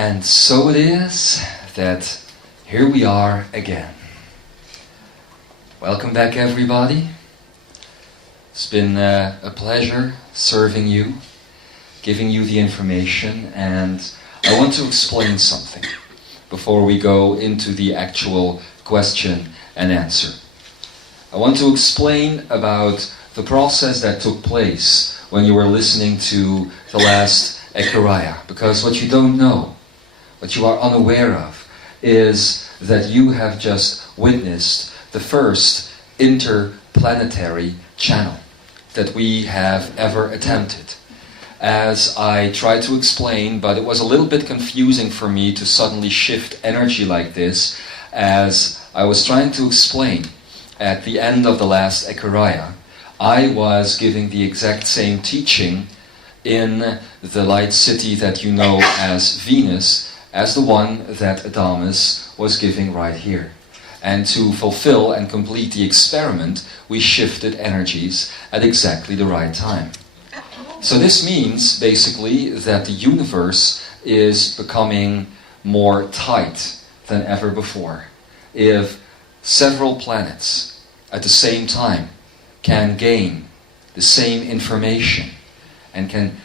And so it is that here we are again. Welcome back, everybody. It's been a pleasure serving you, giving you the information, and I want to explain something before we go into the actual question and answer. I want to explain about the process that took place when you were listening to the last Ekara, because what you don't know, what you are unaware of, is that you have just witnessed the first interplanetary channel that we have ever attempted. As I tried to explain, but it was a little bit confusing for me to suddenly shift energy like this, as I was trying to explain at the end of the last Ekara, I was giving the exact same teaching in the light city that you know as Venus, as the one that Adamus was giving right here. And to fulfill and complete the experiment, we shifted energies at exactly the right time. So this means, basically, that the universe is becoming more tight than ever before. If several planets at the same time can gain the same information and can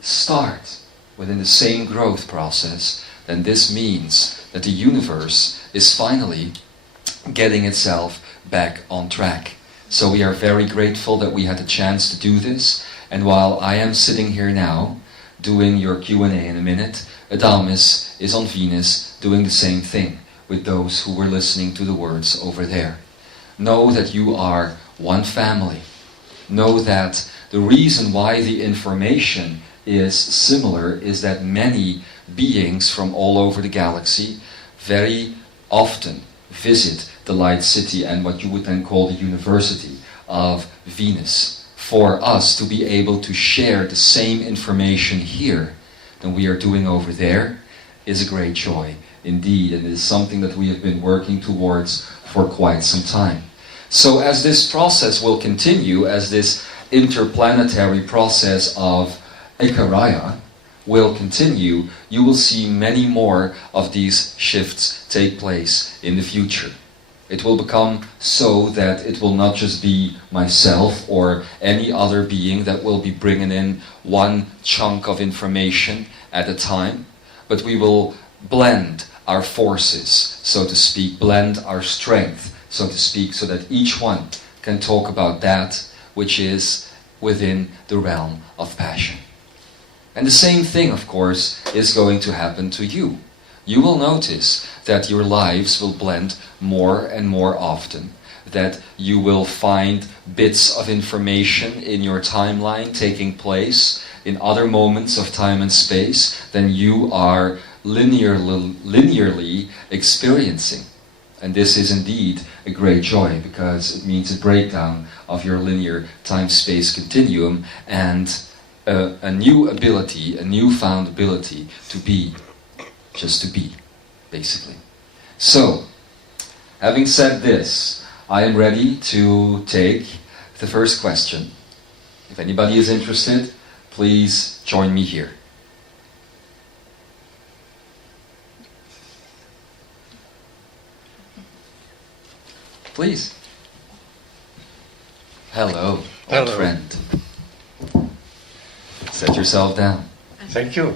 start within the same growth process, then this means that the universe is finally getting itself back on track. So we are very grateful that we had the chance to do this, and while I am sitting here now doing your Q&A in a minute, Adamus is on Venus doing the same thing with those who were listening to the words over there. Know that you are one family. Know that the reason why the information is similar is that many beings from all over the galaxy very often visit the light city and what you would then call the University of Venus. For us to be able to share the same information here than we are doing over there is a great joy indeed, and it is something that we have been working towards for quite some time. So as this process will continue, as this interplanetary process of Ekara will continue, you will see many more of these shifts take place in the future. It will become so that it will not just be myself or any other being that will be bringing in one chunk of information at a time, but we will blend our forces, so to speak, blend our strength, so to speak, so that each one can talk about that which is within the realm of passion. And the same thing, of course, is going to happen to you. You will notice that your lives will blend more and more often, that you will find bits of information in your timeline taking place in other moments of time and space than you are linearly experiencing. And this is indeed a great joy, because it means a breakdown of your linear time-space continuum and a new ability, a newfound ability to be, just to be, basically. So, having said this, I am ready to take the first question. If anybody is interested, please join me here. Please. Hello, old friend. Set yourself down. Thank you.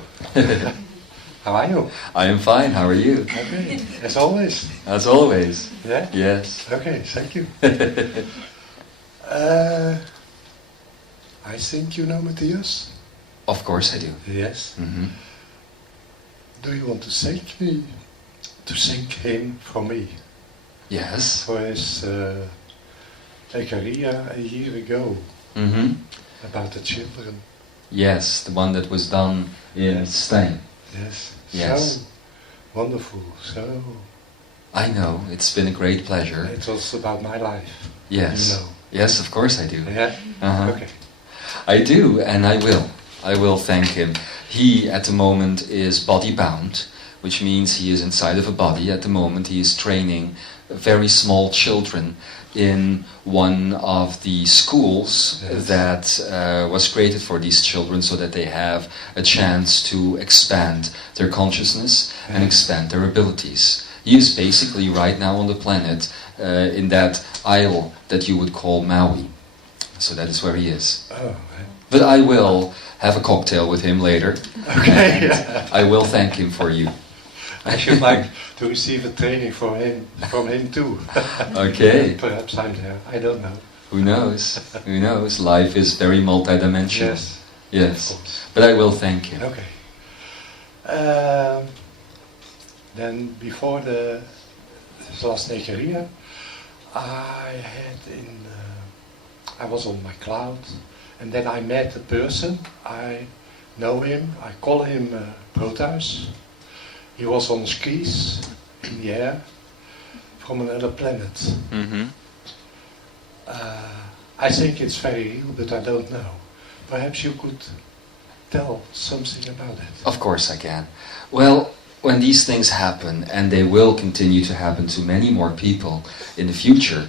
How are you? I am fine, how are you? Okay, as always. As always. Yeah? Yes. Okay, thank you. I think you know Matthias? Of course I do. Yes. Mm-hmm. Do you want to thank me? To thank him for me? Yes. For his Ekara a year ago. Mm-hmm. About the children. Yes, the one that was done in Spain. Yes. Yes. So wonderful. So. I know, it's been a great pleasure. It's also about my life. Yes. You know. Yes, of course I do. Yeah? Uh-huh. Okay. I do, and I will. I will thank him. He, at the moment, is body-bound which means he is inside of a body. At the moment he is training very small children in one of the schools that was created for these children so that they have a chance to expand their consciousness and expand their abilities. He is basically right now on the planet in that isle that you would call Maui. So that is where he is. Oh, but I will have a cocktail with him later. Okay. I will thank him for you. I should like to receive a training from him too. Okay. Perhaps I'm there. I don't know. Who knows? Who knows? Life is very multidimensional. Yes. Yes. Of course. But I will thank him. Okay. Then before the last Ekara, I was on my cloud, and then I met a person. I know him. I call him Proteus. He was on skis in the air from another planet. Mm-hmm. I think it's very real, but I don't know. Perhaps you could tell something about it. Of course I can. Well, when these things happen, and they will continue to happen to many more people in the future,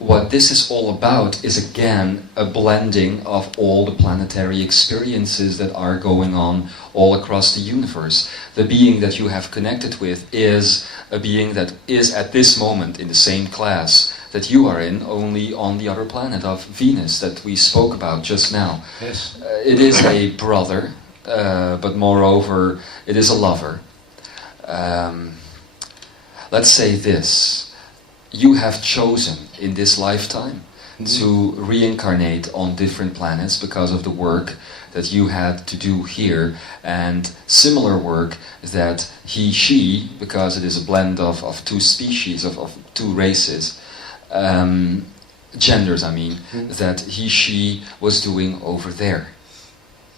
what this is all about is again a blending of all the planetary experiences that are going on all across the universe. The being that you have connected with is a being that is at this moment in the same class that you are in, only on the other planet of Venus that we spoke about just now. Yes. It is a brother, but moreover, it is a lover. Let's say this. You have chosen in this lifetime to reincarnate on different planets because of the work that you had to do here, and similar work that he, she, because it is a blend of two species, of two races, genders I mean, that he, she was doing over there.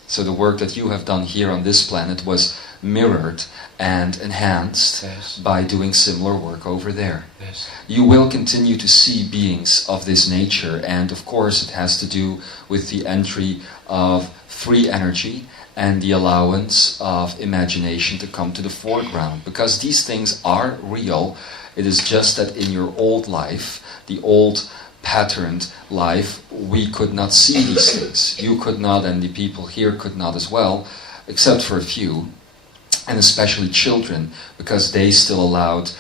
So the work that you have done here on this planet was mirrored and enhanced by doing similar work over there. Yes. You will continue to see beings of this nature, and of course it has to do with the entry of free energy and the allowance of imagination to come to the foreground, because these things are real. It is just that in your old life, the old patterned life, we could not see these things. You could not, and the people here could not as well, except for a few, and especially children, because they still allowed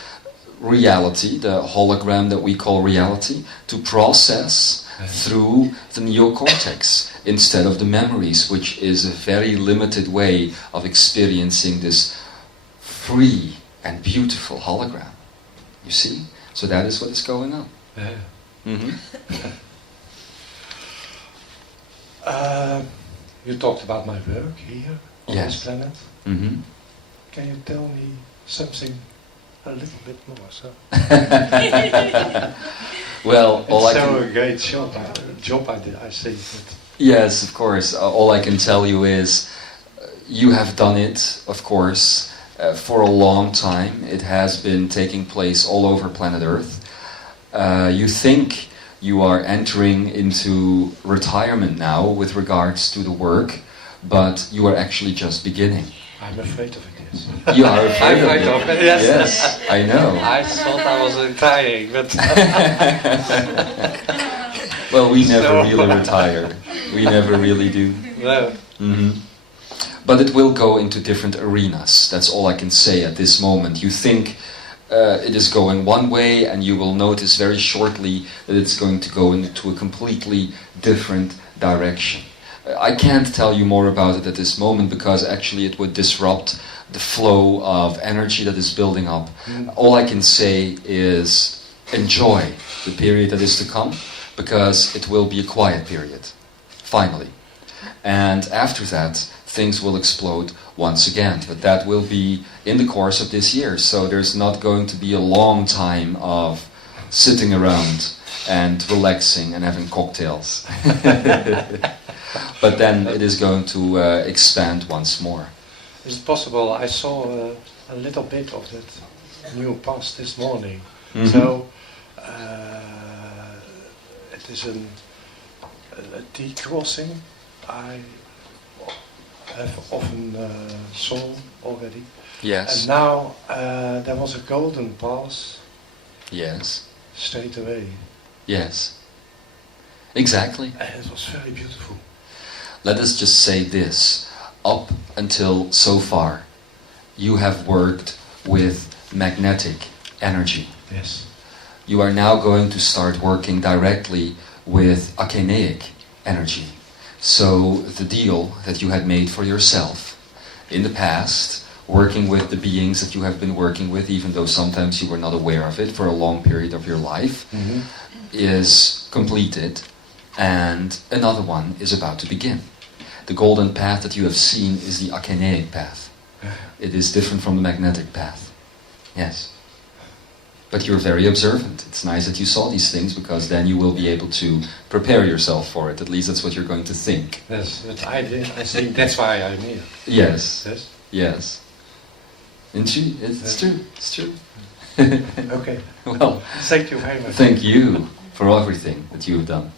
reality, the hologram that we call reality, to process through the neocortex instead of the memories, which is a very limited way of experiencing this free and beautiful hologram. You see? So that is what is going on. Yeah. Mm-hmm. You talked about my work here on Yes. this planet. Mm-hmm. Can you tell me something a little bit more? So Well, all it's I can... a great job I did, I think. But Yes, of course. All I can tell you is you have done it, of course, for a long time. It has been taking place all over planet Earth. You think you are entering into retirement now with regards to the work, but you are actually just beginning. I'm afraid of it, yes. You are afraid of it. of it, yes. Yes, I know. I thought I was retiring, but Well, we never So- really retire. We never really do. no. Mm-hmm. But it will go into different arenas. That's all I can say at this moment. You think it is going one way, and you will notice very shortly that it's going to go into a completely different direction. I can't tell you more about it at this moment because actually it would disrupt the flow of energy that is building up. All I can say is enjoy the period that is to come, because it will be a quiet period, finally. And after that, things will explode once again. But that will be in the course of this year. So there's not going to be a long time of sitting around and relaxing and having cocktails. But then it is going to expand once more. Is it possible? I saw a little bit of that new pass this morning. Mhm. So it is a T crossing. I have often saw already. Yes. And now there was a golden path Yes. straight away. Yes. Exactly. And it was very beautiful. Let us just say this. Up until so far, you have worked with magnetic energy. Yes. You are now going to start working directly with akeneic energy. So the deal that you had made for yourself in the past, working with the beings that you have been working with, even though sometimes you were not aware of it for a long period of your life, is completed, and another one is about to begin. The golden path that you have seen is the akeneic path. It is different from the magnetic path. Yes. But you're very observant. It's nice that you saw these things, because then you will be able to prepare yourself for it. At least that's what you're going to think. Yes, but I think that's why I'm here. Yes. Yes. Yes. It's true. It's true. Okay. Well, Thank you very much. thank you for everything that you have done.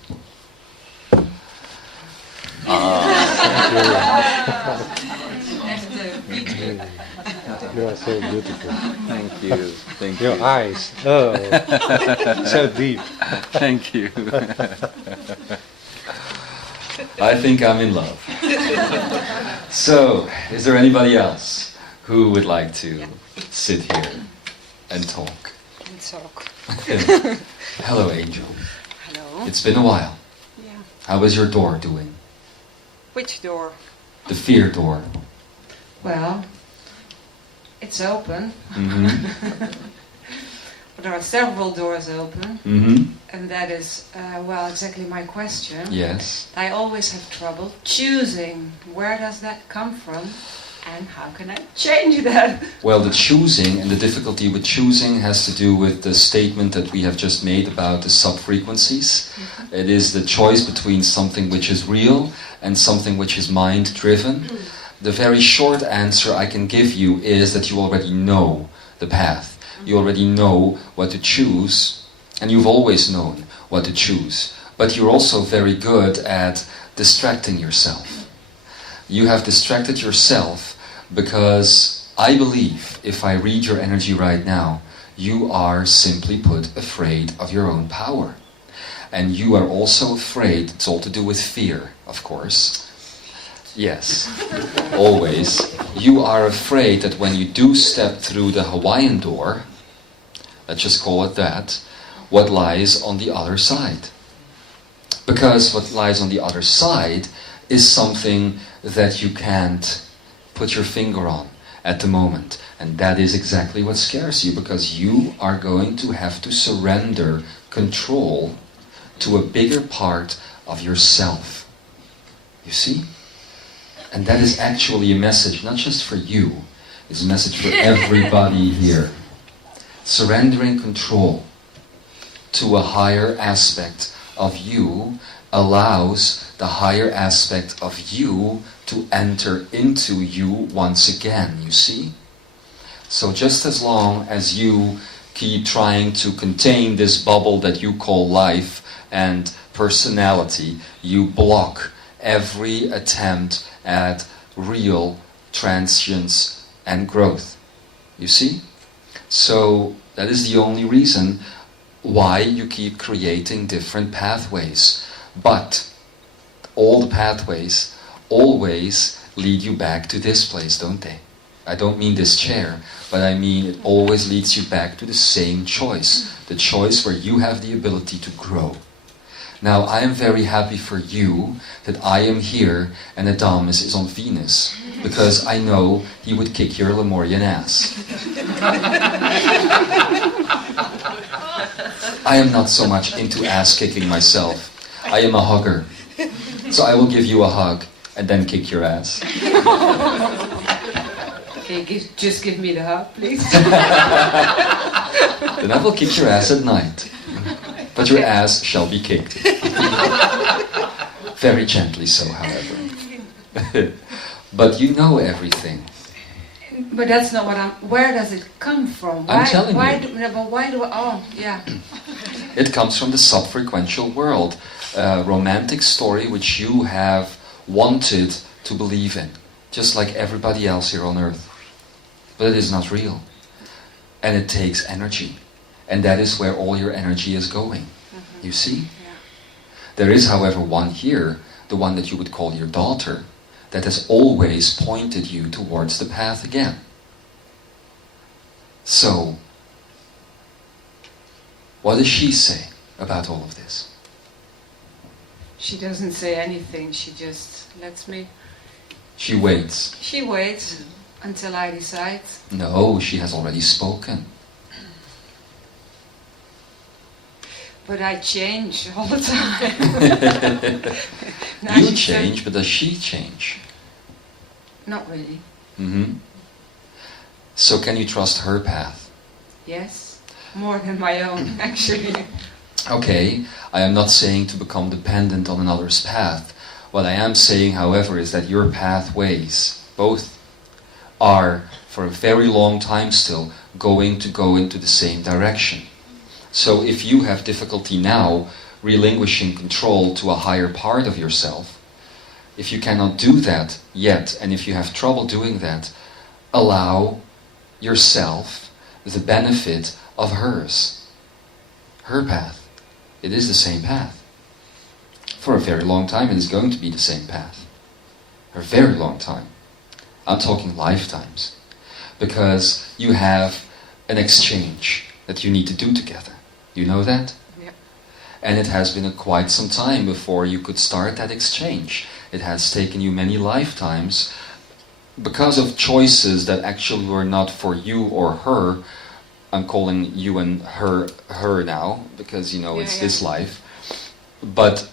You are so beautiful. Thank you. Thank Your eyes, oh, so deep. Thank you. I think I'm in love. So, is there anybody else who would like to sit here and talk? And talk. Hello, Angel. Hello. It's been a while. Yeah. How is your door doing? Which door? The fear door. Well, it's open. Mm-hmm. But there are several doors open. Mm-hmm. And that is, well, exactly my question. Yes. I always have trouble choosing. Where does that come from? And how can I change that? Well, the choosing and the difficulty with choosing has to do with the statement that we have just made about the sub-frequencies. It is the choice between something which is real and something which is mind-driven. The very short answer I can give you is that you already know the path. You already know what to choose, and you've always known what to choose. But you're also very good at distracting yourself. You have distracted yourself because I believe, if I read your energy right now, you are simply put afraid of your own power. And you are also afraid, it's all to do with fear, of course. Yes, always. You are afraid that when you do step through the Hawaiian door, let's just call it that, what lies on the other side. Because what lies on the other side is something that you can't put your finger on at the moment. And that is exactly what scares you, because you are going to have to surrender control to a bigger part of yourself. You see? And that is actually a message, not just for you, it's a message for everybody here. Surrendering control to a higher aspect of you allows the higher aspect of you to enter into you once again, you see? So just as long as you keep trying to contain this bubble that you call life and personality, you block every attempt at real transience and growth. You see? So that is the only reason why you keep creating different pathways. But all the pathways always lead you back to this place, don't they? I don't mean this chair, but I mean it always leads you back to the same choice. The choice where you have the ability to grow. Now, I am very happy for you that I am here and Adamus is on Venus, because I know he would kick your Lemurian ass. I am not so much into ass kicking myself. I am a hugger. So I will give you a hug and then kick your ass. Okay, just give me the hug, please. Then I will kick your ass at night. But your ass shall be kicked. Very gently so, however. But you know everything. But that's not what I'm... Where does it come from? I'm telling you. Why do I... Oh, yeah. It comes from the sub-frequential world. A romantic story which you have wanted to believe in. just like everybody else here on earth. But it is not real. And it takes energy. And that is where all your energy is going. You see? Yeah. There is, however, one here, the one that you would call your daughter, that has always pointed you towards the path again. So, what does she say about all of this? She doesn't say anything, she just lets me... She waits. She waits until I decide. No, she has already spoken. But I change all the time. Now You she change, but does she change? Not really. So can you trust her path? Yes. More than my own, actually. Okay, I am not saying to become dependent on another's path. What I am saying, however, is that your pathways, both, are, for a very long time still, going to go into the same direction. So if you have difficulty now relinquishing control to a higher part of yourself, if you cannot do that yet, and if you have trouble doing that, allow yourself the benefit of hers. Her path. It is the same path. For a very long time it is going to be the same path. For a very long time. I'm talking lifetimes. Because you have an exchange that you need to do together. You know that? Yeah. And it has been quite some time before you could start that exchange. It has taken you many lifetimes because of choices that actually were not for you or her. I'm calling you and her now, because it's this life. But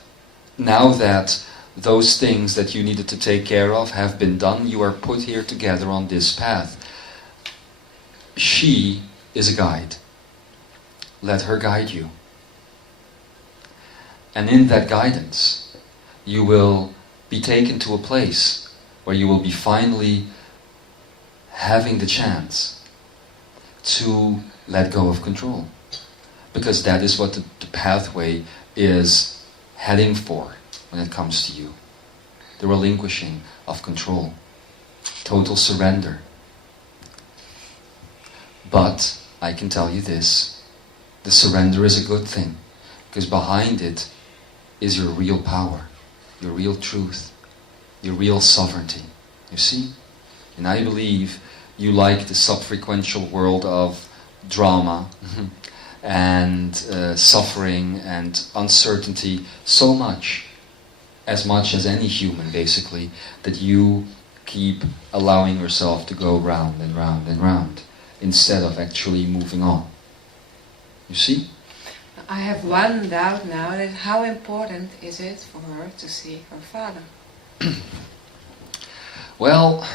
now that those things that you needed to take care of have been done, you are put here together on this path. She is a guide. Let her guide you. And in that guidance, you will be taken to a place where you will be finally having the chance to let go of control. Because that is what the pathway is heading for when it comes to you. The relinquishing of control. Total surrender. But I can tell you this. The surrender is a good thing. Because behind it is your real power. Your real truth. Your real sovereignty. You see? And I believe you like the subfrequential world of drama and suffering and uncertainty so much as any human basically, that you keep allowing yourself to go round and round and round instead of actually moving on. You see? I have one doubt now, that how important is it for her to see her father? Well,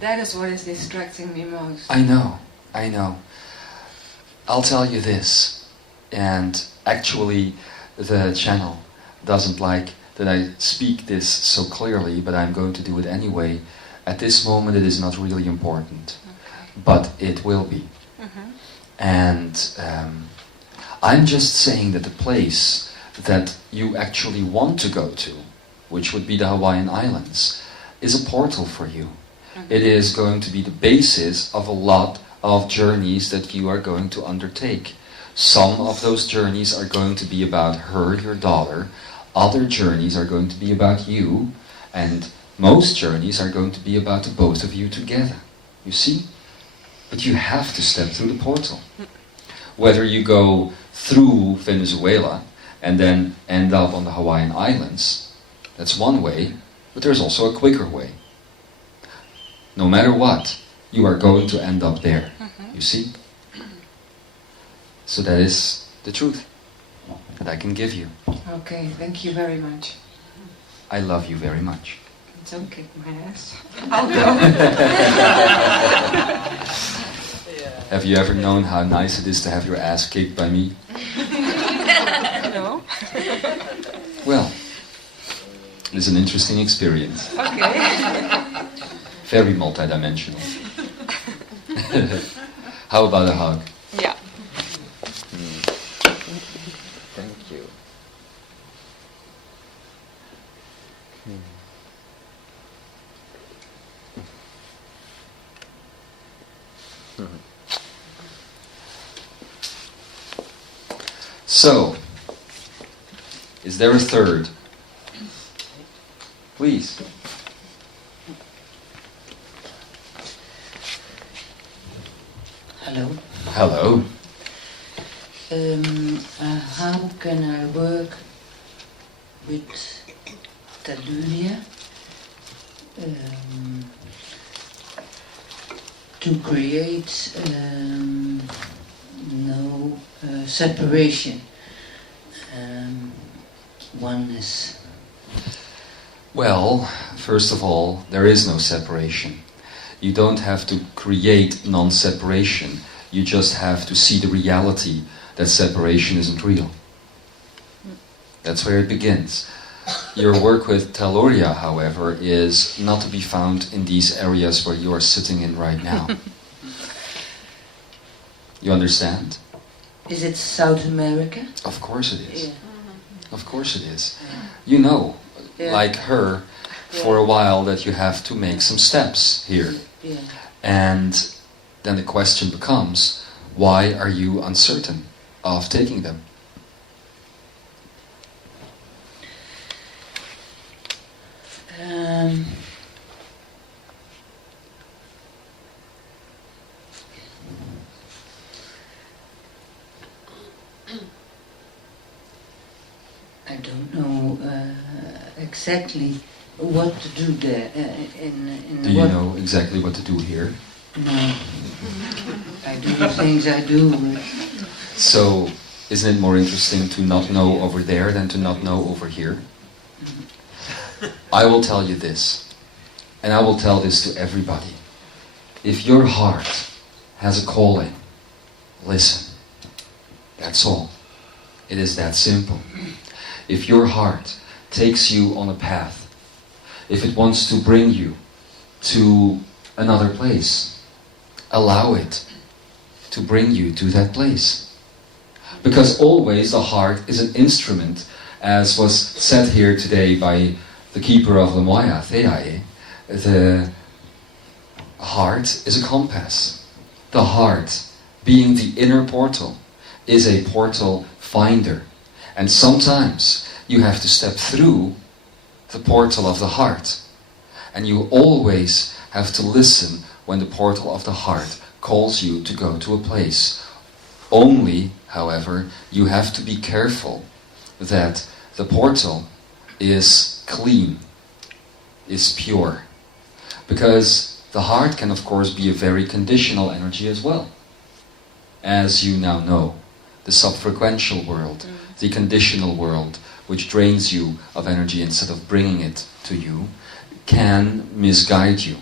that is what is distracting me most. I know. I'll tell you this, and actually the channel doesn't like that I speak this so clearly, but I'm going to do it anyway. At this moment it is not really important, but it will be. And I'm just saying that the place that you actually want to go to, which would be the Hawaiian Islands, is a portal for you. It is going to be the basis of a lot of journeys that you are going to undertake. Some of those journeys are going to be about her, your daughter. Other journeys are going to be about you. And most journeys are going to be about the both of you together. You see? But you have to step through the portal. Whether you go through Venezuela and then end up on the Hawaiian Islands, that's one way, but there's also a quicker way. No matter what, you are going to end up there. You see? So that is the truth that I can give you. Okay, thank you very much. I love you very much. Don't kick my ass. I'll go. Have you ever known how nice it is to have your ass kicked by me? No. Well, it is an interesting experience. Okay. Very multidimensional. How about a hug? Yeah. Thank you. So, is there a third? Please. Hello. Hello. How can I work with Telluria to create no separation, oneness? Well, first of all, there is no separation. You don't have to create non-separation. You just have to see the reality that separation isn't real. That's where it begins. Your work with Telluria, however, is not to be found in these areas where you are sitting in right now. You understand? Is it South America? Of course it is. Yeah. Of course it is. You know, Yeah. like her, for a while that you have to make some steps here. Yeah. And then the question becomes, why are you uncertain of taking them? I don't know exactly what to do there. In Do you what? know exactly what to do here? No. I do the things I do. So, isn't it more interesting to not know over there than to not know over here? I will tell you this, and I will tell this to everybody. If your heart has a calling, listen. That's all. It is that simple. If your heart takes you on a path, if it wants to bring you to another place, allow it to bring you to that place. Because always the heart is an instrument, as was said here today by the keeper of Imzaia, Theae. The heart is a compass. The heart, being the inner portal, is a portal finder. And sometimes you have to step through the portal of the heart. And you always have to listen when the portal of the heart calls you to go to a place. Only, however, you have to be careful that the portal is clean, is pure. Because the heart can, of course, be a very conditional energy as well. As you now know, the subfrequential world, the conditional world, which drains you of energy instead of bringing it to you, can misguide you.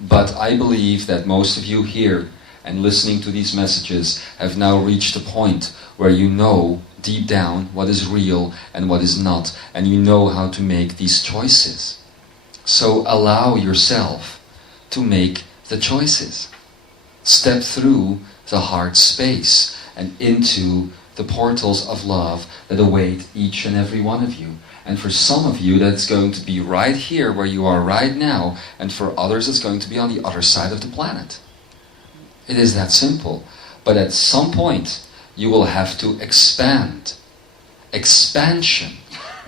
But I believe that most of you here and listening to these messages have now reached a point where you know deep down what is real and what is not, and you know how to make these choices. So allow yourself to make the choices. Step through the heart space and into the portals of love that await each and every one of you. And for some of you, that's going to be right here where you are right now, and for others, it's going to be on the other side of the planet. It is that simple. But at some point, you will have to expand. Expansion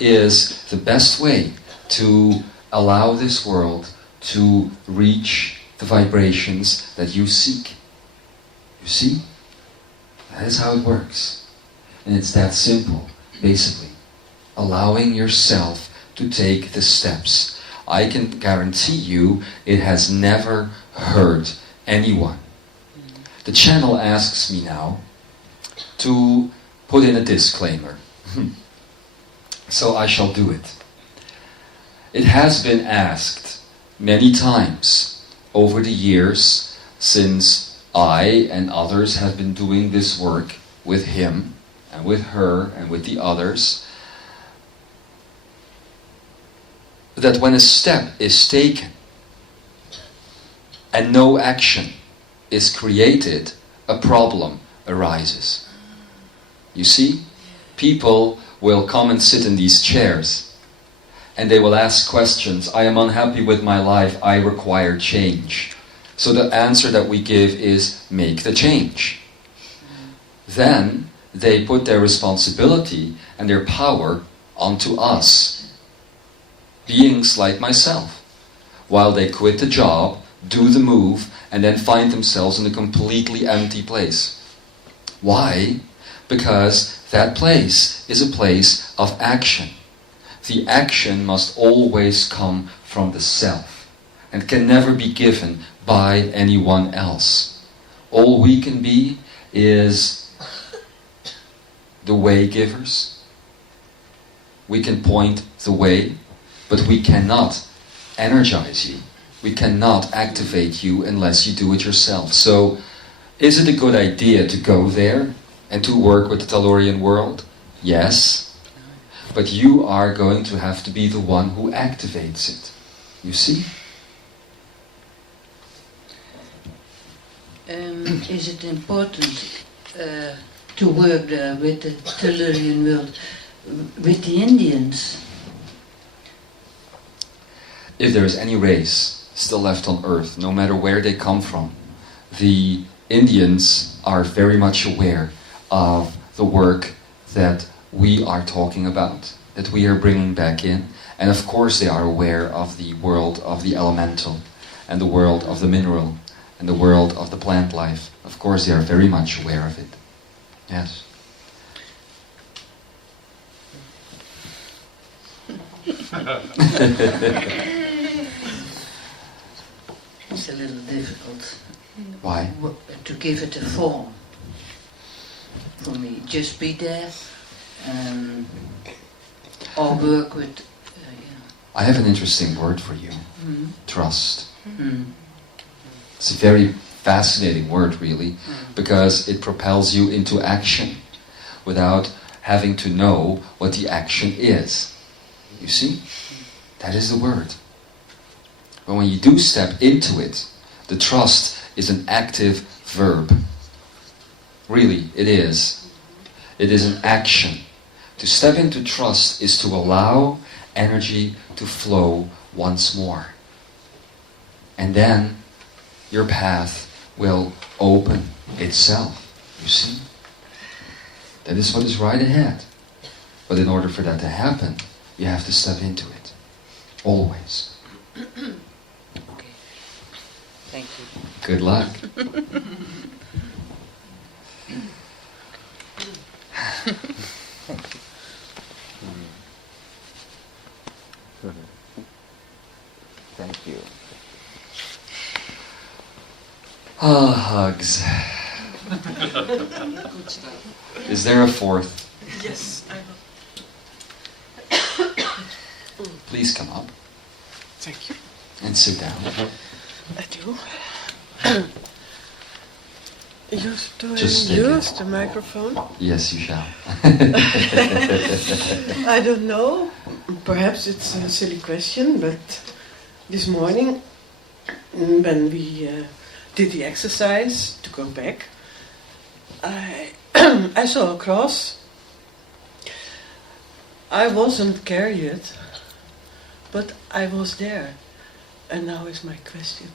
is the best way to allow this world to reach the vibrations that you seek. You see? That is how it works. And it's that simple, basically. Allowing yourself to take the steps. I can guarantee you it has never hurt anyone. The channel asks me now to put in a disclaimer. So I shall do it. It has been asked many times over the years since I and others have been doing this work with him and with her and with the others, that when a step is taken and no action is created, a problem arises. You see? People will come and sit in these chairs and they will ask questions. I am unhappy with my life, I require change. So the answer that we give is make the change. Then they put their responsibility and their power onto us, beings like myself, while they quit the job, do the move, and then find themselves in a completely empty place. Why? Because that place is a place of action. The action must always come from the self and can never be given by anyone else. All we can be is the way givers. We can point the way, but we cannot energize you. We cannot activate you unless you do it yourself. So, is it a good idea to go there and to work with the Tellurian world? Yes. But you are going to have to be the one who activates it. You see? Is it important to work there with the Tellurian world, with the Indians? If there is any race still left on Earth, no matter where they come from, the Indians are very much aware of the work that we are talking about, that we are bringing back in. And of course they are aware of the world of the elemental, and the world of the mineral, and the world of the plant life. Of course they are very much aware of it. Yes. It's a little difficult. Why? To give it a form. For me, just be there, or work with. I have an interesting word for you. Trust. Mm. It's a very fascinating word, really, because it propels you into action without having to know what the action is. You see? That is the word. But when you do step into it, the trust is an active verb. Really, it is. It is an action. To step into trust is to allow energy to flow once more. And then your path will open itself. You see? That is what is right ahead. But in order for that to happen, you have to step into it. Always. Okay. Thank you. Good luck. Thank you. Ah, hugs. Is there a fourth? Yes, I will. Please come up Thank you. and sit down. I do. Do I Just take use it. the microphone? Yes, you shall. I don't know. Perhaps it's a silly question, but this morning, when we did the exercise to go back, I I saw a cross. I wasn't carried, but I was there. And now is my question.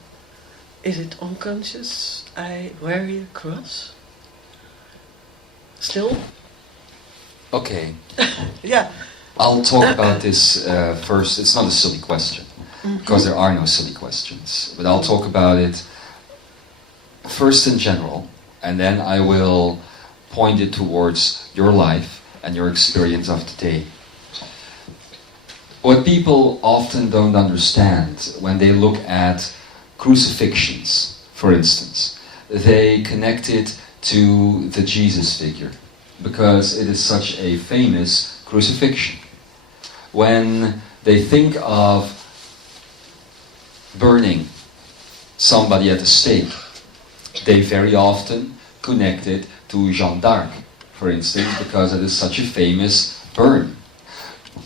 Is it unconscious I wear a cross? Still? Okay, Yeah. I'll talk about this first. It's not a silly question, because there are no silly questions. But I'll talk about it first in general, and then I will point it towards your life and your experience of today. What people often don't understand when they look at crucifixions, for instance, they connect it to the Jesus figure, because it is such a famous crucifixion. When they think of burning somebody at the stake, they very often connect it to Jeanne d'Arc, for instance, because it is such a famous burn.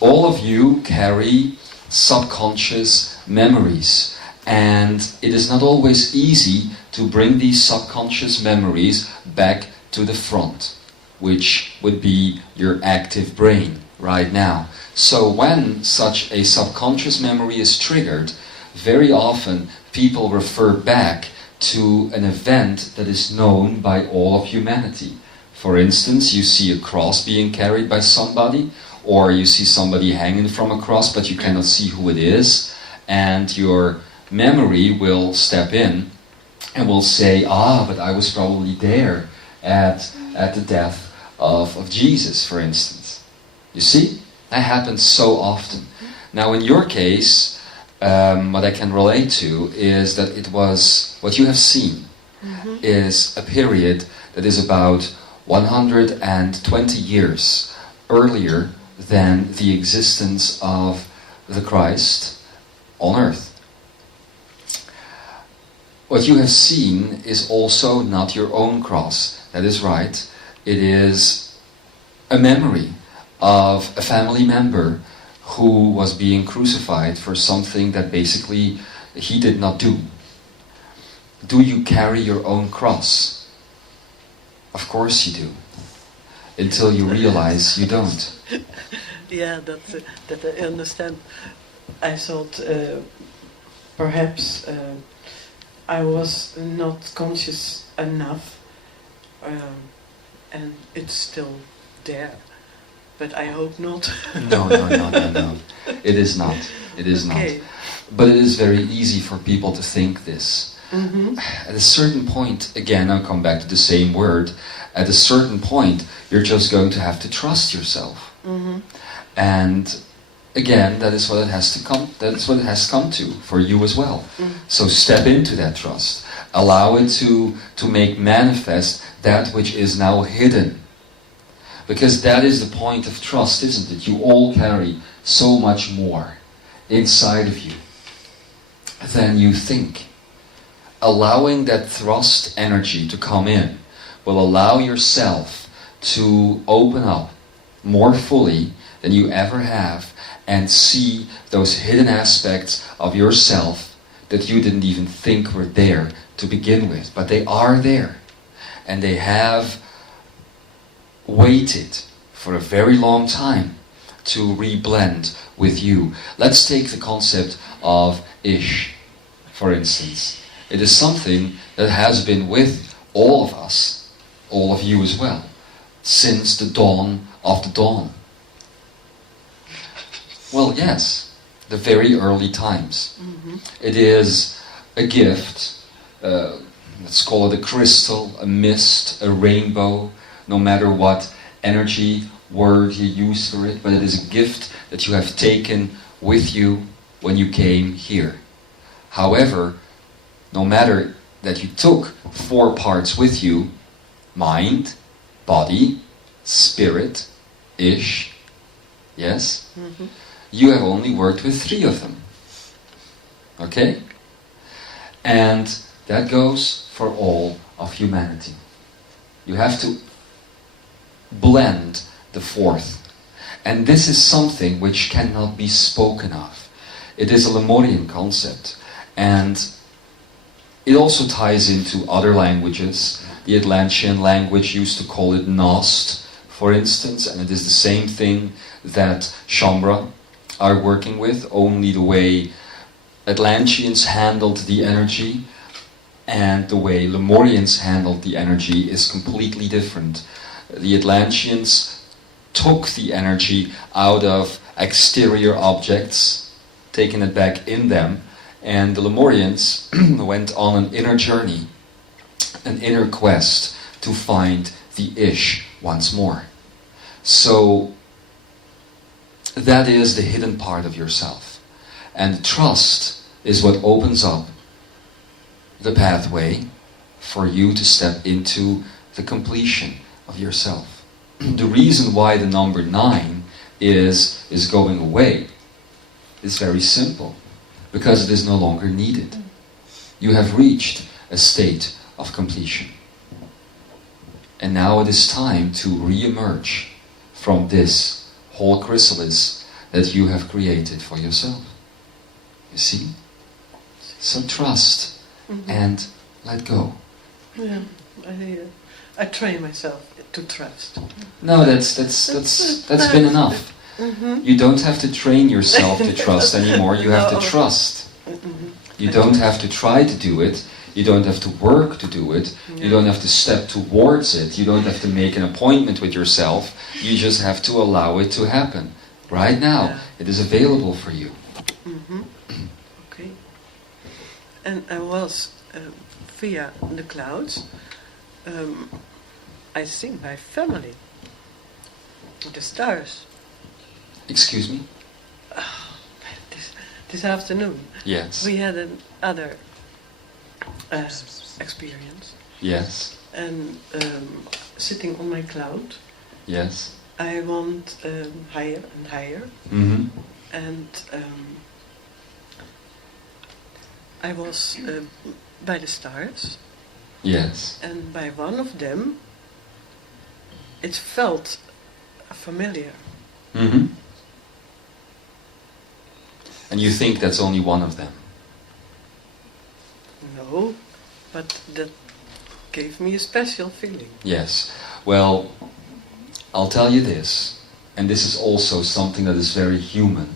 All of you carry subconscious memories, and it is not always easy to bring these subconscious memories back to the front, which would be your active brain right now. So when such a subconscious memory is triggered, very often people refer back to an event that is known by all of humanity. For instance, you see a cross being carried by somebody, or you see somebody hanging from a cross, but you cannot see who it is, and your memory will step in and will say, but I was probably there at the death of Jesus, for instance. You see? That happens so often. Now in your case, what I can relate to is that it was, what you have seen is a period that is about 120 years earlier than the existence of the Christ on earth. What you have seen is also not your own cross. That is right. It is a memory of a family member who was being crucified for something that basically he did not do. Do you carry your own cross? Of course you do. Until you realize you don't. Yeah, that I understand. I thought perhaps I was not conscious enough, and it's still there. But I hope not. No. It is not. It is okay. not. But it is very easy for people to think this. At a certain point, again, I'll come back to the same word. At a certain point, you're just going to have to trust yourself. And again, that is what it has to come. That is what it has come to for you as well. So step into that trust. Allow it to make manifest that which is now hidden. Because that is the point of trust, isn't it? You all carry so much more inside of you than you think. Allowing that thrust energy to come in will allow yourself to open up more fully than you ever have and see those hidden aspects of yourself that you didn't even think were there to begin with. But they are there. And they have waited for a very long time to reblend with you. Let's take the concept of Ish, for instance. It is something that has been with all of us, all of you as well, since the dawn of the dawn. Well, yes, the very early times. It is a gift, let's call it a crystal, a mist, a rainbow, no matter what energy word you use for it, but it is a gift that you have taken with you when you came here. However, no matter that you took 4 parts with you, mind, body, spirit, Ish, yes? You have only worked with 3 of them. Okay? And that goes for all of humanity. You have to blend the 4th. And this is something which cannot be spoken of. It is a Lemurian concept. And it also ties into other languages. The Atlantean language used to call it Nost, for instance, and it is the same thing that Shambra are working with, only the way Atlanteans handled the energy and the way Lemurians handled the energy is completely different. The Atlanteans took the energy out of exterior objects, taking it back in them, and the Lemurians went on an inner journey, an inner quest to find the Ish once more. So that is the hidden part of yourself. And trust is what opens up the pathway for you to step into the completion of yourself. The reason why the number 9 is going away is very simple. Because it is no longer needed. You have reached a state of completion. And now it is time to re-emerge from this whole chrysalis that you have created for yourself. You see? So trust and let go. Yeah, I train myself to trust. No, that's been enough. You don't have to train yourself to trust anymore. You have to trust. You don't have to try to do it. You don't have to work to do it. Yeah. You don't have to step towards it. You don't have to make an appointment with yourself. You just have to allow it to happen. Right now, Yeah. it is available for you. Mm-hmm. Okay. And I was via the clouds. I think my family, the stars. Excuse me? This afternoon Yes. we had another experience, Yes. and sitting on my cloud, Yes. I went higher and higher, Mm-hmm. and I was by the stars, Yes. and by one of them, it felt familiar. Mm-hmm. And you think that's only one of them? No, but that gave me a special feeling. Yes. Well, I'll tell you this, and this is also something that is very human.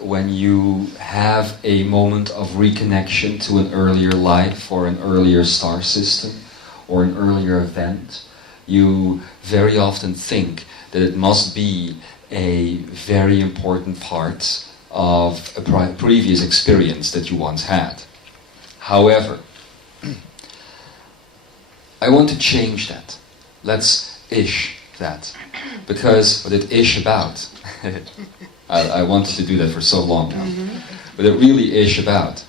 When you have a moment of reconnection to an earlier life or an earlier star system or an earlier event, you very often think that it must be a very important part of a previous experience that you once had. However, I want to change that. Let's ish that. Because what it ish about, I wanted to do that for so long now, but it really ish about.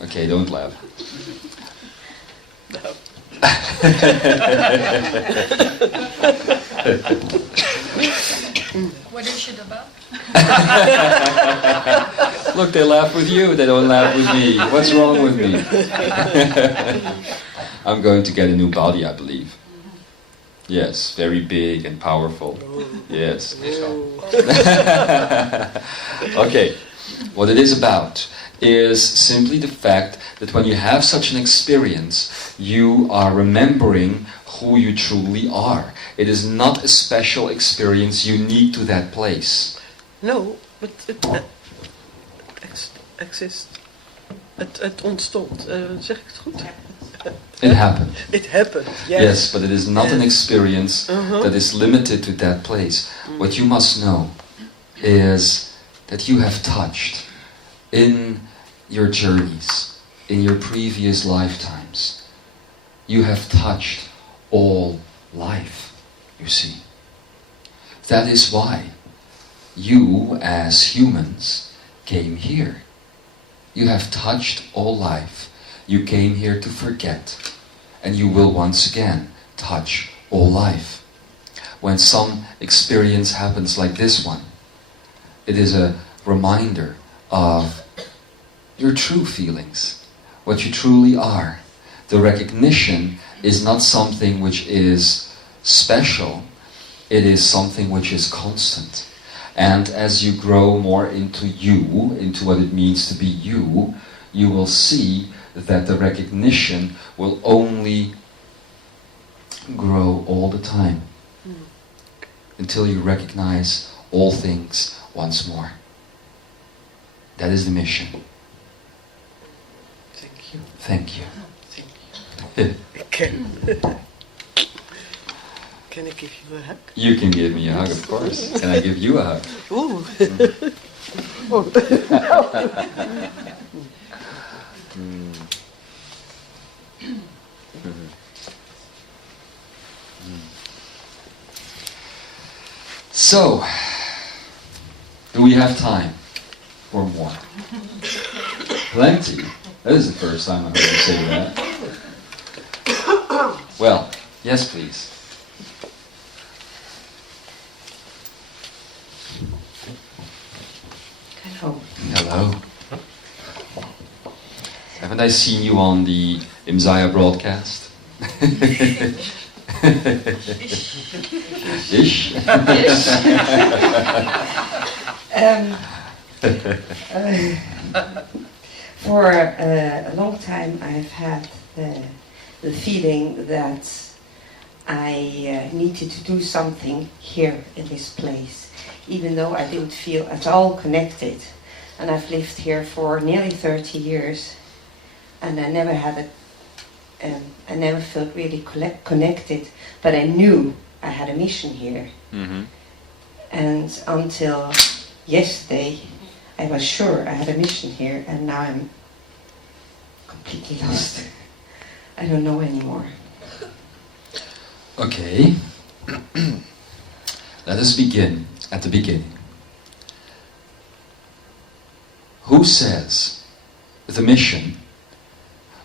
Okay, don't laugh. What is it about? Look, they laugh with you, they don't laugh with me. What's wrong with me? I'm going to get a new body, I believe. Yes, very big and powerful. Yes. Okay, what it is about is simply the fact that when you have such an experience, you are remembering who you truly are. It is not a special experience unique to that place. No, but it exists. Het ontstond. Zeg ik het goed? It happened. It happened, yes. Yes, but it is not an experience Uh-huh. that is limited to that place. What you must know is that you have touched in your journeys, in your previous lifetimes. You have touched all life, you see. That is why you, as humans, came here. You have touched all life. You came here to forget. And you will once again touch all life. When some experience happens like this one, it is a reminder of your true feelings, what you truly are. The recognition is not something which is special, it is something which is constant. And as you grow more into you, into what it means to be you, you will see that the recognition will only grow all the time until you recognize all things once more. That is the mission. Thank you. Thank you. Thank you. Can I give you a hug? You can give me a hug, of course. Can I give you a hug? Ooh. So, do we have time for more? Plenty. That is the first time I heard you say that. Well, yes, please. Hello. Hello. Haven't I seen you on the Imzaia broadcast? Ish? For a long time I've had the feeling that I needed to do something here in this place, even though I didn't feel at all connected. And I've lived here for nearly 30 years. and I never had a I never felt really connected, but I knew I had a mission here. Mm-hmm. And until yesterday, I was sure I had a mission here, and now I'm completely lost. I don't know anymore. Okay. Let us begin at the beginning. Who says the mission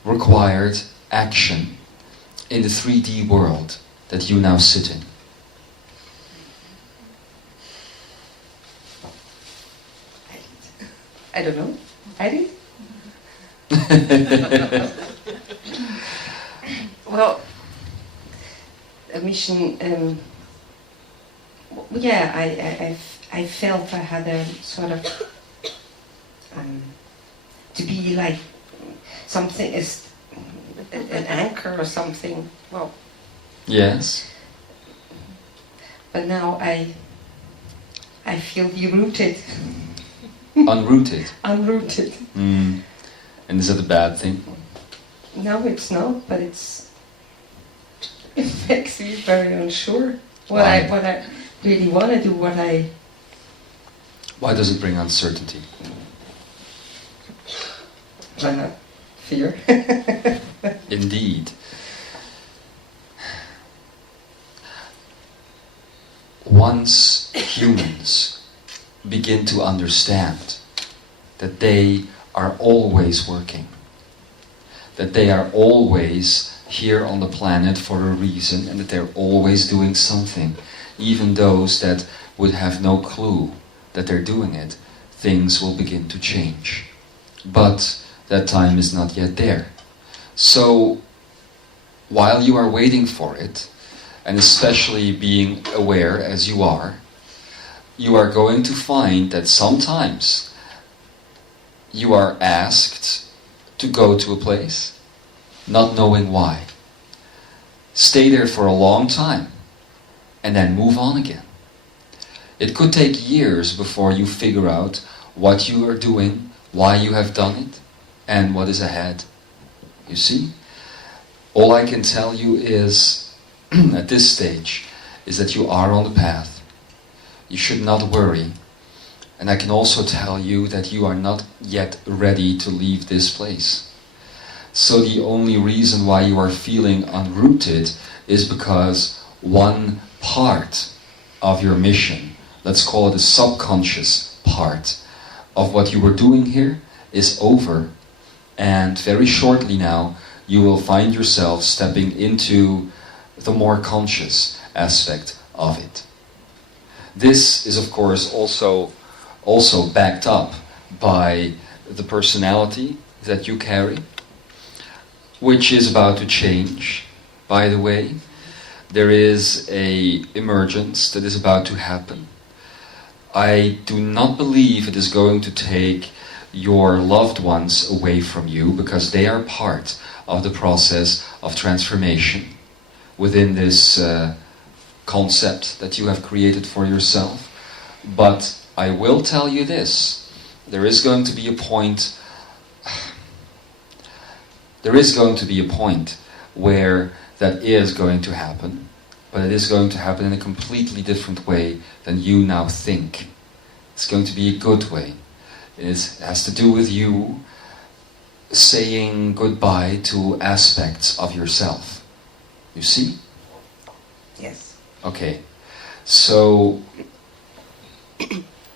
required action in the 3D world that you now sit in? I don't know. I did. Well, a mission. Yeah, I felt I had a sort of to be like something is an anchor or something. Well, Yes. but now I feel derooted, Unrooted. unrooted. Mm. And is that a bad thing? No, it's not, but it makes me very unsure what Why? I really want to do. Why does it bring uncertainty? Fear. Indeed. Once humans begin to understand that they are always working, that they are always here on the planet for a reason, and that they're always doing something, even those that would have no clue that they're doing it, things will begin to change. But that time is not yet there. So, while you are waiting for it, and especially being aware as you are going to find that sometimes you are asked to go to a place, not knowing why. Stay there for a long time, and then move on again. It could take years before you figure out what you are doing, why you have done it, and what is ahead. You see? All I can tell you is, at this stage, is that you are on the path. You should not worry. And I can also tell you that you are not yet ready to leave this place. So the only reason why you are feeling unrooted is because one part of your mission, let's call it a subconscious part of what you were doing here, is over. And very shortly now, you will find yourself stepping into the more conscious aspect of it. This is, of course, also backed up by the personality that you carry, which is about to change, by the way. There is an emergence that is about to happen. I do not believe it is going to take your loved ones away from you, because they are part of the process of transformation within this concept that you have created for yourself. But I will tell you this, there is going to be a point where that is going to happen, but it is going to happen in a completely different way than you now think. It's going to be a good way. It has to do with you saying goodbye to aspects of yourself. You see? Yes. Okay. So,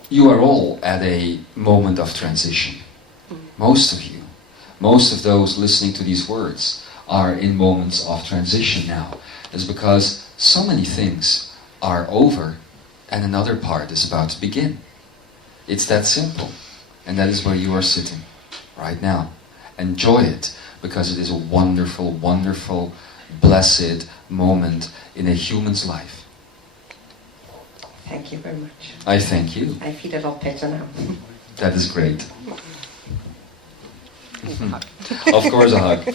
you are all at a moment of transition. Most of you. Most of those listening to these words are in moments of transition now. It's because so many things are over and another part is about to begin. It's that simple. And that is where you are sitting right now. Enjoy it, because it is a wonderful, wonderful, blessed moment in a human's life. Thank you very much. I thank you. I feel a lot better now. That is great. Of course, a hug.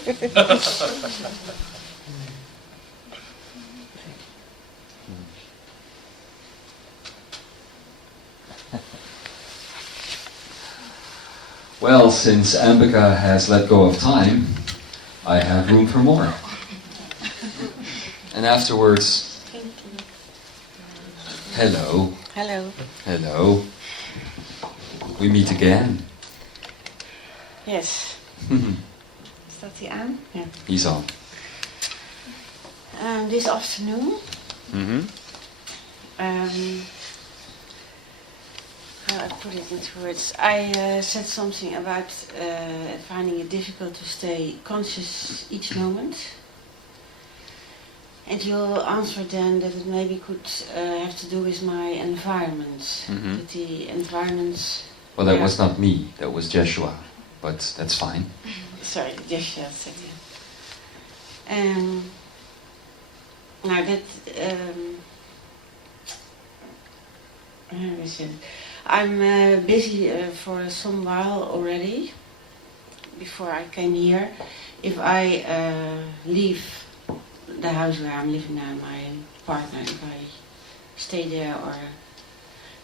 Well, since Ambika has let go of time, I have room for more. And afterwards, hello, Hello. hello. We meet again. Yes. Staat hij aan? Ja. He's on. This afternoon, Mm-hmm. how I put it into words, I said something about finding it difficult to stay conscious each moment. And you answered then that it maybe could have to do with my environment. Mhm. That the environment... Well, that Yeah. was not me, that was Joshua, but that's fine. Sorry, Joshua said it. Now that... how is it? I'm busy for some while already, before I came here. If I leave the house where I'm living now, my partner, if I stay there or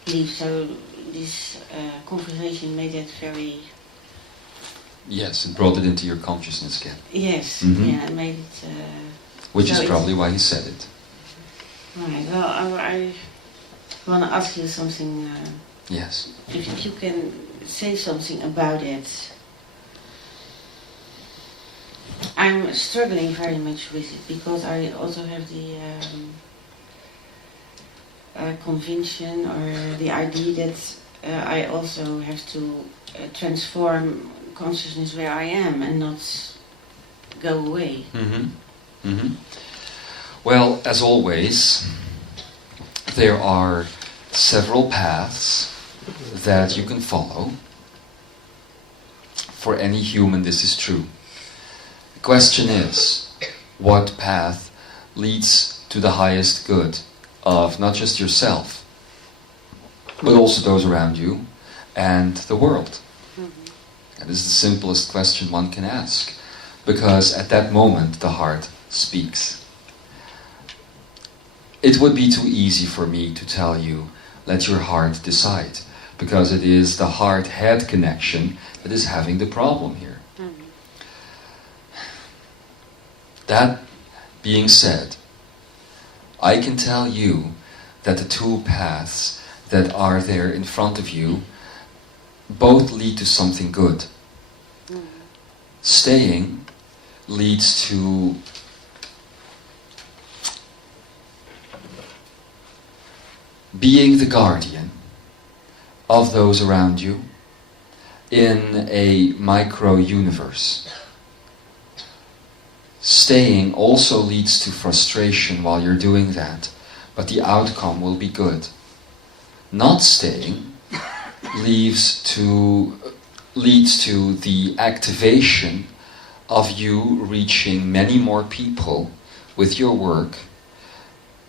leave, so this conversation made that very... Yes, it brought it into your consciousness again. Yes, Mhm. yeah, it made it... Which So is it's- probably why he said it. Right, well, I want to ask you something... Yes. If you can say something about it. I'm struggling very much with it because I also have the conviction or the idea that I also have to transform consciousness where I am and not go away. Mm-hmm. Mm-hmm. Well, as always, there are several paths that you can follow. For any human, this is true. The question is, what path leads to the highest good of not just yourself, but also those around you and the world? That is the simplest question one can ask, because at that moment the heart speaks. It would be too easy for me to tell you, let your heart decide, because it is the heart-head connection that is having the problem here. That being said, I can tell you that the two paths that are there in front of you both lead to something good. Staying leads to being the guardian of those around you in a micro-universe. Staying also leads to frustration while you're doing that, but the outcome will be good. Not staying leads to the activation of you reaching many more people with your work.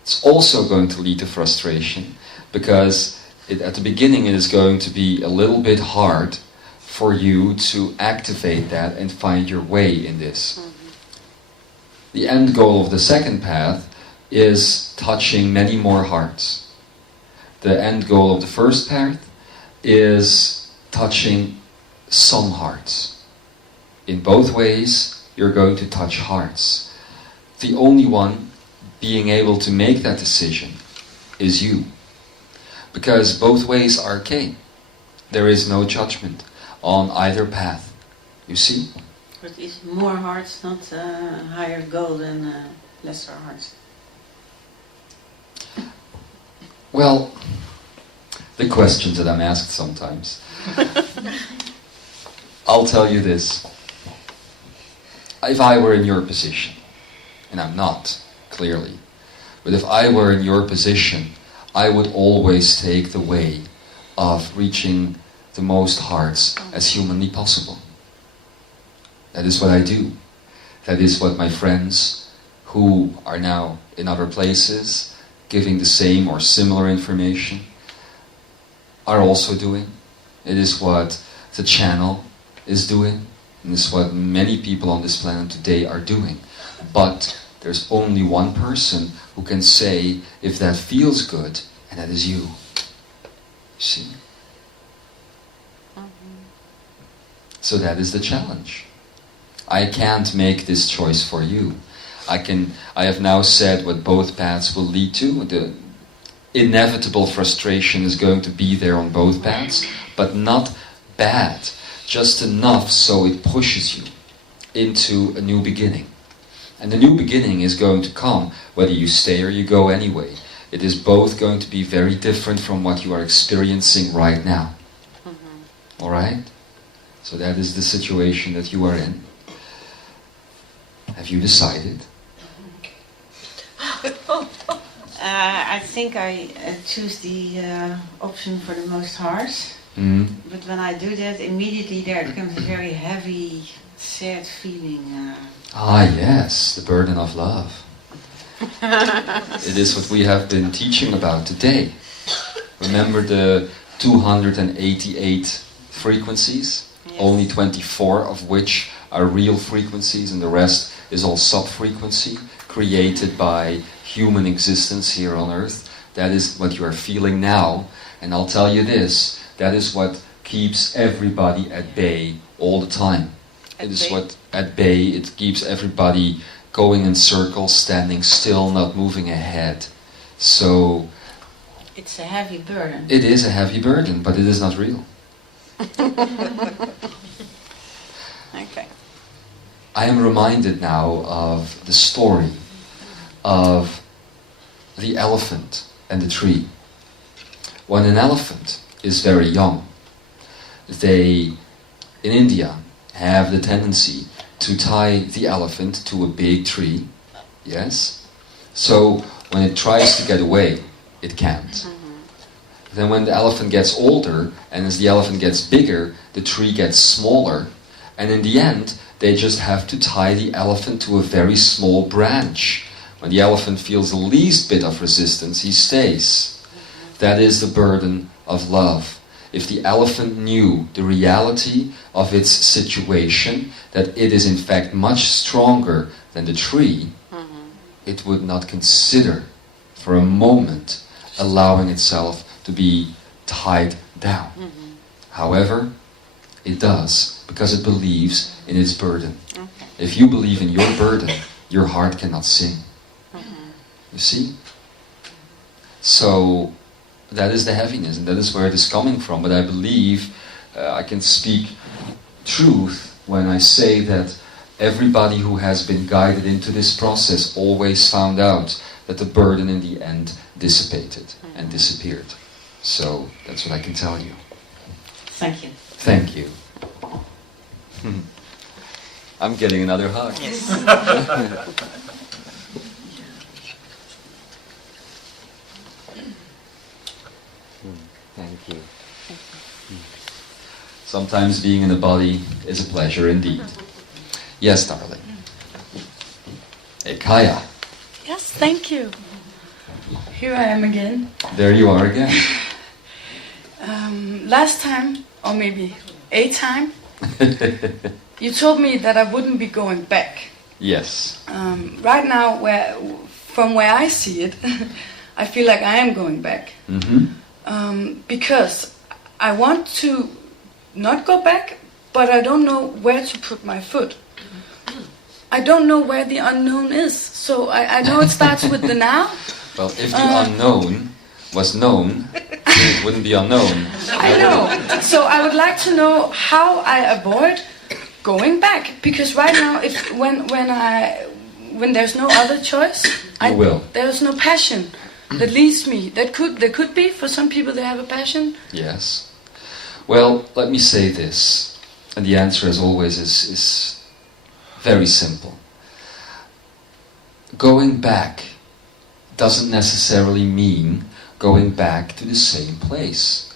It's also going to lead to frustration, because at the beginning it is going to be a little bit hard for you to activate that and find your way in this. The end goal of the second path is touching many more hearts. The end goal of the first path is touching some hearts. In both ways, you're going to touch hearts. The only one being able to make that decision is you. Because both ways are okay. There is no judgment on either path. You see? But is more hearts not a higher goal than lesser hearts? Well, the questions that I'm asked sometimes. I'll tell you this. If I were in your position, and I'm not, clearly, but if I were in your position, I would always take the way of reaching the most hearts as humanly possible. That is what I do. That is what my friends who are now in other places, giving the same or similar information, are also doing. It is what the channel is doing. And it's what many people on this planet today are doing. But there's only one person who can say if that feels good, and that is you. See? So that is the challenge. I can't make this choice for you. I have now said what both paths will lead to. The inevitable frustration is going to be there on both paths, but not bad, just enough so it pushes you into a new beginning. And the new beginning is going to come whether you stay or you go anyway. It is both going to be very different from what you are experiencing right now. All right? So that is the situation that you are in. Have you decided? I think I choose the option for the most harsh. But when I do that, immediately there comes a very heavy, sad feeling. Ah, yes, the burden of love. It is what we have been teaching about today. Remember the 288 frequencies? Yes. Only 24 of which are real frequencies, and the rest is all sub-frequency created by human existence here on Earth. That is what you are feeling now. And I'll tell you this, that is what keeps everybody at bay all the time. It is what at bay, it keeps everybody going in circles, standing still, not moving ahead. So It's a heavy burden. it is a heavy burden, but it is not real. Okay. I am reminded now of the story of the elephant and the tree. When an elephant is very young, they, in India, have the tendency to tie the elephant to a big tree. Yes? So when it tries to get away, it can't. Then when the elephant gets older, and as the elephant gets bigger, the tree gets smaller, and in the end, they just have to tie the elephant to a very small branch. When the elephant feels the least bit of resistance, he stays. That is the burden of love. If the elephant knew the reality of its situation, that it is in fact much stronger than the tree, it would not consider for a moment allowing itself to be tied down. However, it does, because it believes in its burden. If you believe in your burden, your heart cannot sing. You see? So that is the heaviness, and that is where it is coming from. But I believe I can speak truth when I say that everybody who has been guided into this process always found out that the burden in the end dissipated and disappeared. So that's what I can tell you. Thank you. Thank you. I'm getting another hug. Yes. Thank you. Sometimes being in a body is a pleasure indeed. Yes, darling. Ekaya, Yes, thank you. Here I am again. there you are again. Last time, or maybe a time, you told me that I wouldn't be going back. Yes. Right now, from where I see it, I feel like I am going back. Because I want to not go back, but I don't know where to put my foot. I don't know where the unknown is. So I know it starts with the now. Well, if the unknown was known, it wouldn't be unknown. I know. So I would like to know how I avoid going back, because right now, when there's no other choice, there's no passion that leads me. There could be for some people they have a passion. Yes. Well, let me say this, and the answer, as always, is very simple. Going back doesn't necessarily mean going back to the same place.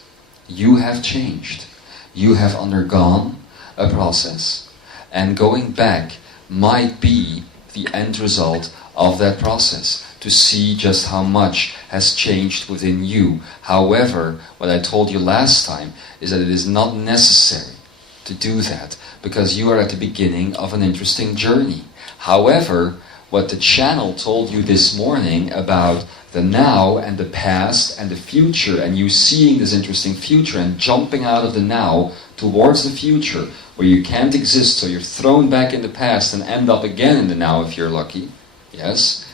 You have changed. You have undergone a process. And going back might be the end result of that process, to see just how much has changed within you. However, what I told you last time is that it is not necessary to do that, because you are at the beginning of an interesting journey. However, what the channel told you this morning about the now and the past and the future, and you seeing this interesting future and jumping out of the now towards the future, where you can't exist, so you're thrown back in the past and end up again in the now if you're lucky. Yes?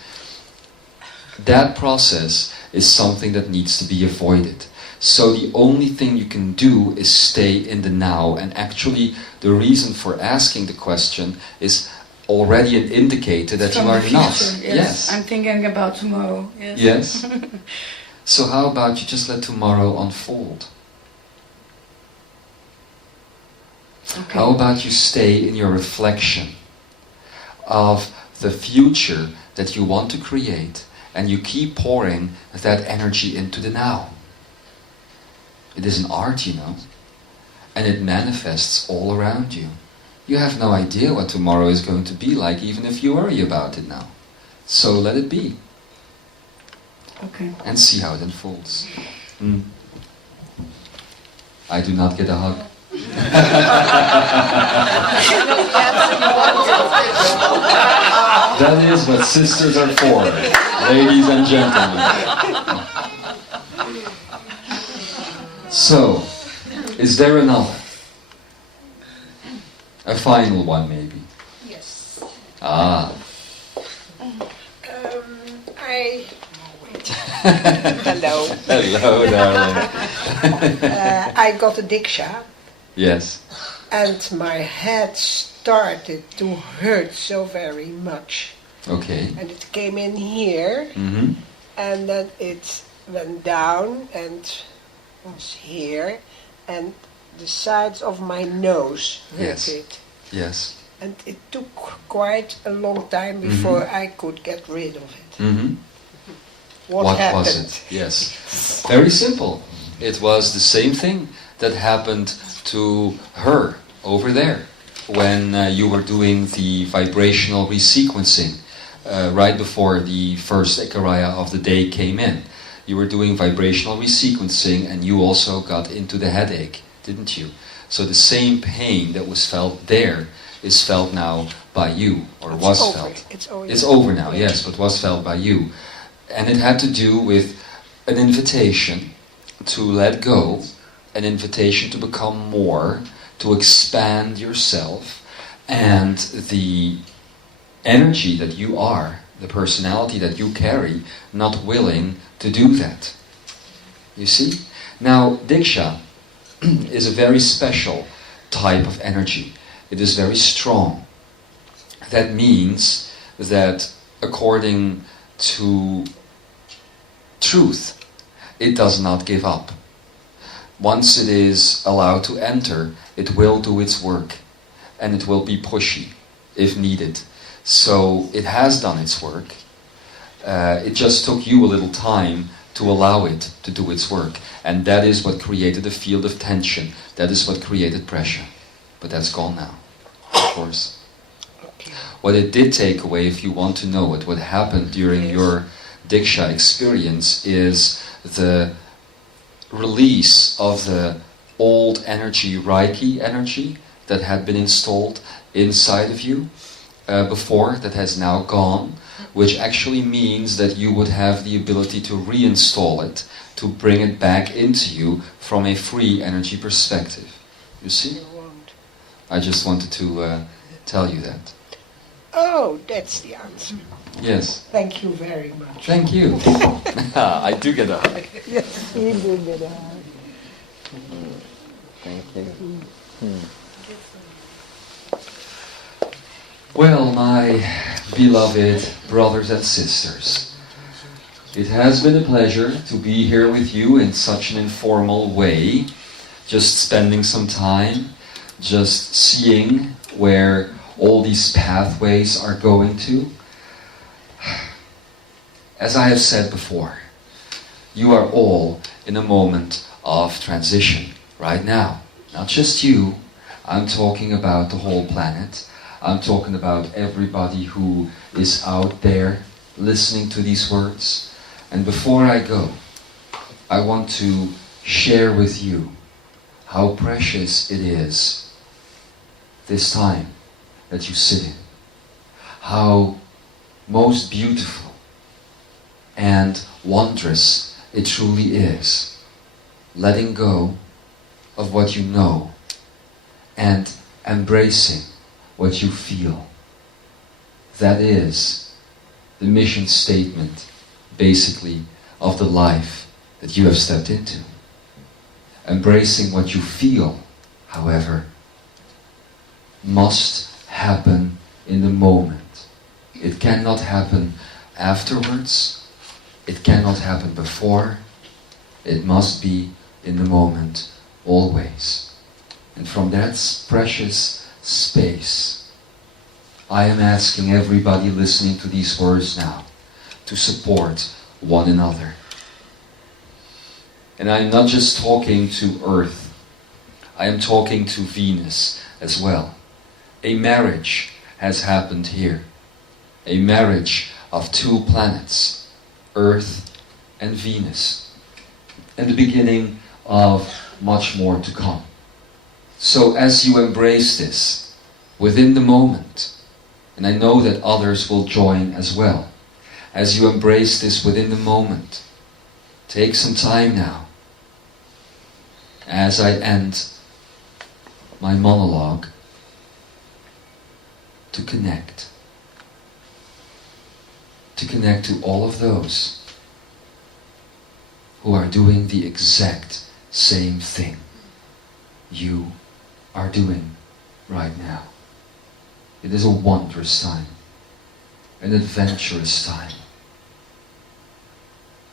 That process is something that needs to be avoided. So the only thing you can do is stay in the now. And actually, the reason for asking the question is already an indicator that From you are the not. future, Yes. I'm thinking about tomorrow. Yes. Yes. So how about you just let tomorrow unfold? Okay. How about you stay in your reflection of the future that you want to create, and you keep pouring that energy into the now. It is an art, you know, and it manifests all around you. You have no idea what tomorrow is going to be like, even if you worry about it now. So let it be. Okay. And see how it unfolds. I do not get a hug. That is what sisters are for, ladies and gentlemen. So, is there another? A final one, maybe? Yes. Ah. Hello. Hello, darling. I got a diksha, Yes. and my head started to hurt so very much. Okay. And it came in here, Mm-hmm. and then it went down and was here, and the sides of my nose hurt Yes. it. Yes. And it took quite a long time before I could get rid of it. Mm-hmm. What happened? was it? Yes. Very simple. It was the same thing that happened to her over there when you were doing the vibrational resequencing right before the first Ekara of the day came in. You were doing vibrational resequencing and you also got into the headache, didn't you? So the same pain that was felt there is felt now by you, or It's was over. felt. It's over. It's over now, yes, but was felt by you. And it had to do with an invitation to let go, an invitation to become more, to expand yourself, and the energy that you are, the personality that you carry, not willing to do that. You see? Now, Diksha is a very special type of energy. It is very strong. That means that according to truth, it does not give up. Once it is allowed to enter, it will do its work, and it will be pushy if needed. So it has done its work. It just took you a little time to allow it to do its work, and that is what created a field of tension. That is what created pressure. But that's gone now, of course. Okay. What it did take away, if you want to know it, what happened during Yes. your Diksha experience is the release of the old energy, Reiki energy, that had been installed inside of you before, that has now gone, which actually means that you would have the ability to reinstall it, to bring it back into you from a free energy perspective. You see? You won't. I just wanted to tell you that. Oh, that's the answer. Yes. Thank you very much. Thank you. I do get a hug. Yes, you do get a hug. Thank you. Well, my beloved brothers and sisters, it has been a pleasure to be here with you in such an informal way, just spending some time, just seeing where all these pathways are going to. As I have said before, you are all in a moment of transition right now. Not just you, I'm talking about the whole planet. I'm talking about everybody who is out there listening to these words. And before I go, I want to share with you how precious it is this time that you sit in. How most beautiful and wondrous it truly is, letting go of what you know and embracing what you feel. That is the mission statement, basically, of the life that you have stepped into. Embracing what you feel, however, must happen in the moment. It cannot happen afterwards. It cannot happen before. It must be in the moment, always. And from that precious space, I am asking everybody listening to these words now to support one another. And I'm not just talking to Earth, I am talking to Venus as well. A marriage has happened here. A marriage of two planets, Earth and Venus. And the beginning of much more to come. So as you embrace this within the moment, and I know that others will join as well, as you embrace this within the moment, take some time now, as I end my monologue, to connect to all of those who are doing the exact same thing you are doing right now. It is a wondrous time, an adventurous time.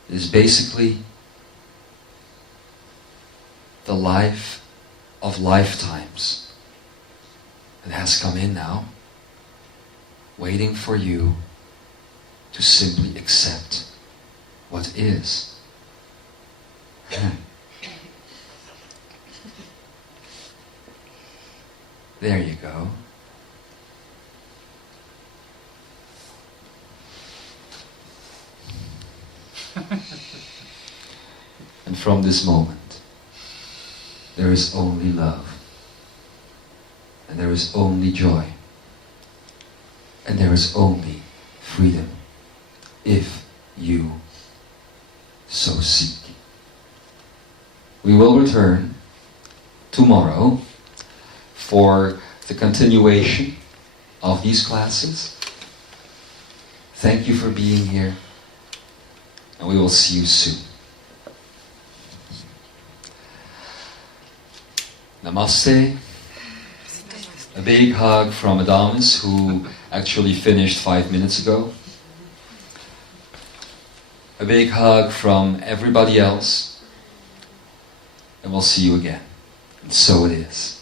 It is basically the life of lifetimes that has come in now, waiting for you to simply accept what is. There you go. And from this moment, there is only love, and there is only joy, and there is only freedom, if you so seek. We will return tomorrow for the continuation of these classes. Thank you for being here, and we will see you soon. Namaste. A big hug from Adamus, who actually finished 5 minutes ago. A big hug from everybody else. And we'll see you again. And so it is.